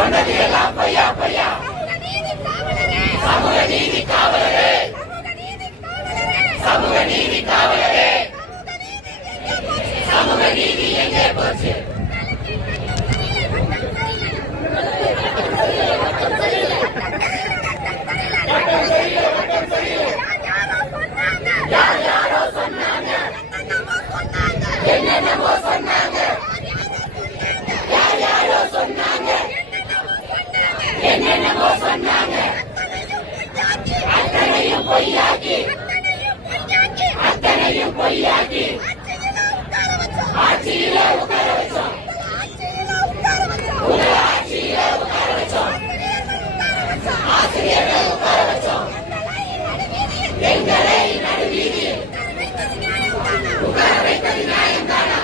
சொன்னதெல்லாம் பொய்யா பொய்யா. சமூக நீதி காவலரே, சமூக நீதி காவலரே, சமூக நீதி எங்கே போச்சு? யாரோ சொன்னாங்க, என்னென்னமோ சொன்னாங்க, யாரோ சொன்னாங்க, என்னென்னமோ சொன்னாங்க, அத்தனையும் பொய்யாக்கி, அத்தனையும் பொய்யாக்கி ஆட்சியில உட்கார வச்சோம், உங்க ஆட்சியில உட்கார வச்சோம், ஆசிரியர்கள் உட்கார வச்சோம், எங்களை நடுவீதியில் உட்கார வைத்தது நியாயம்தானா?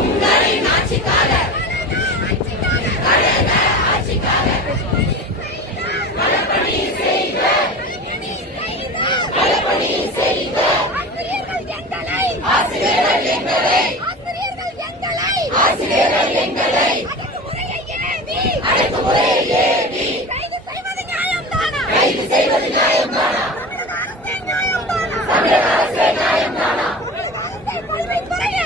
உங்களின் ஆட்சிக்காக, கழக ஆட்சிக்காக களப்பணி செய்த, களப்பணி செய்த ஆசிரியர்கள் எங்களை, ஆசிரியர்கள் எங்களை அடக்குமுறையை ஏவி கைது செய்வது நியாயம்தானா? தமிழக அரசே நியாயம்தானா?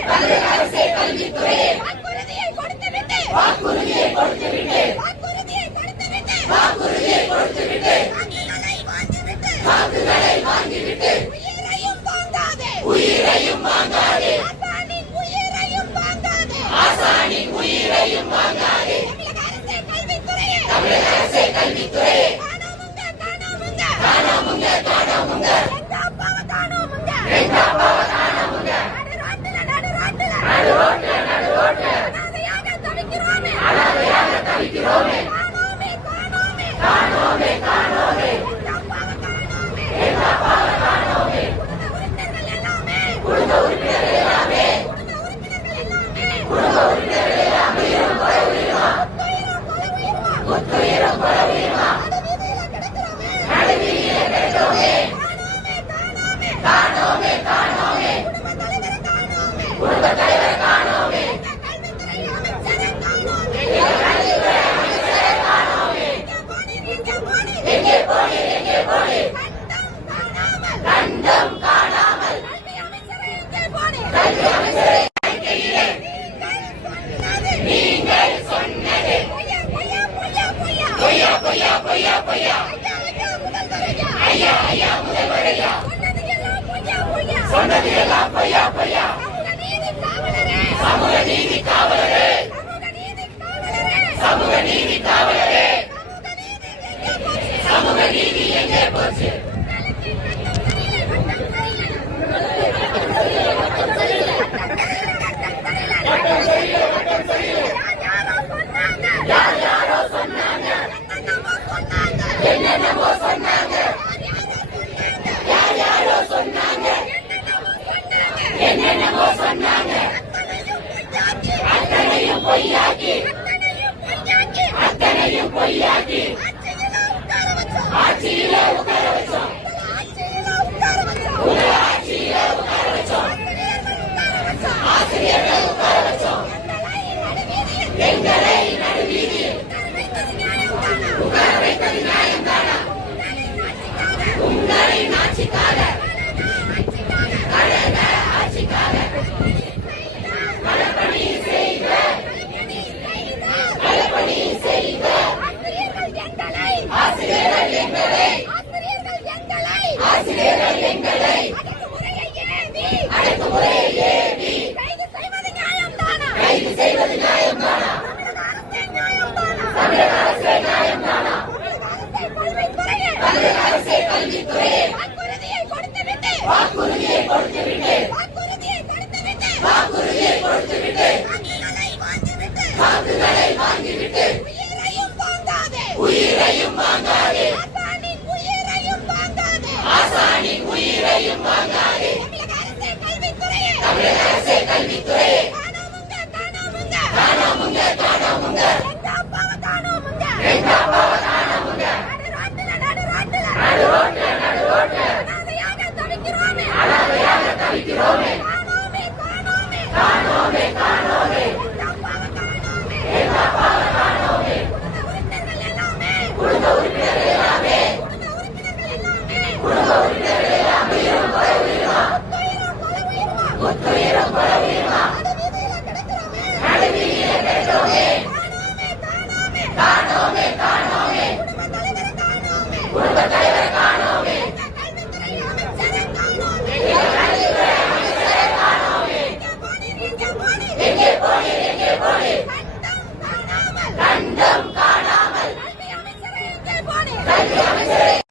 தமிழக அரசே கல்வித்துறையே வாக்குறுதியை கொடுத்துவிட்டு, வாக்குறுதியை கொடுத்துவிட்டு வாக்குகளை வாங்கிவிட்டு உயிரையும் வாங்காதே, ஆசானின் உயிரையும் வாங்காதே. தமிழக அரசே கல்வித்துறையே காணாமுங்க, காணாமுங்க, எங்க அப்பாவை காணாமுங்க, நடுரோட்ல அனாதையாக தவிக்கிறோமே, காணோமே காணோமே, எங்க அப்பாவை காணோமே, குடும்ப உறுப்பினர்கள் எல்லாமே, குடும்ப உறுப்பினர்கள் எல்லாமே முத்துயிரம் போல உயிர்மா நடுவீதியில கிடைக்கிறோமே, காணோமே காணோமே, குடும்ப தலைவரை காணோமே, எங்கே போனீர், எங்கே போனீர்? கண்டம் காணாமல் கல்வி அமைச்சரை அறிக்கையிலே நீங்கள் சொன்னது பொய்யா பொய்யா பொய்யா பொய்யா. ஐயா ஐயா முதல்வரையா, சொன்னது எல்லாம் பொய்யா பொய்யா. சமூக நீதி காவலரே, சமூக நீதி காவலரே, சமூக நீதி எங்கே போச்சு? யாரோ சொன்னாங்க, என்னென்னமோ சொன்னாங்க, யாரோ சொன்னாங்க, என்னென்னமோ சொன்னாங்க, அத்தனையும் பொய்யாக்கி, அத்தனையும் பொய்யாக்கி ஆட்சியில உட்கார வச்சோம், உங்க ஆட்சியில உட்கார வச்சோம், ஆசிரியர்கள் உட்கார வச்சோம், எங்களை நடுவீதியில் உட்கார வைத்தது நியாயம்தானா? உங்களின் ஆட்சிக்காக, கழக ஆட்சிக்காக களப்பணி செய்த, களப்பணி செய்த ஆசிரியர்கள் எங்களை, ஆசிரியர்கள் எங்களை அடக்குமுறையை ஏவி கைது செய்வது நியாயம்தானா? தமிழக அரசே நியாயம்தானா? தமிழக அரசே கல்வித்துறையே வாக்குறுதியை கொடுத்துவிட்டு, வாக்குறுதியை கொடுத்துவிட்டு வாக்குகளை வாங்கிவிட்டு உயிரையும் வாங்காதே, ஆசானின் உயிரையும் வாங்காதே. தமிழக அரசே கல்வித்துறையே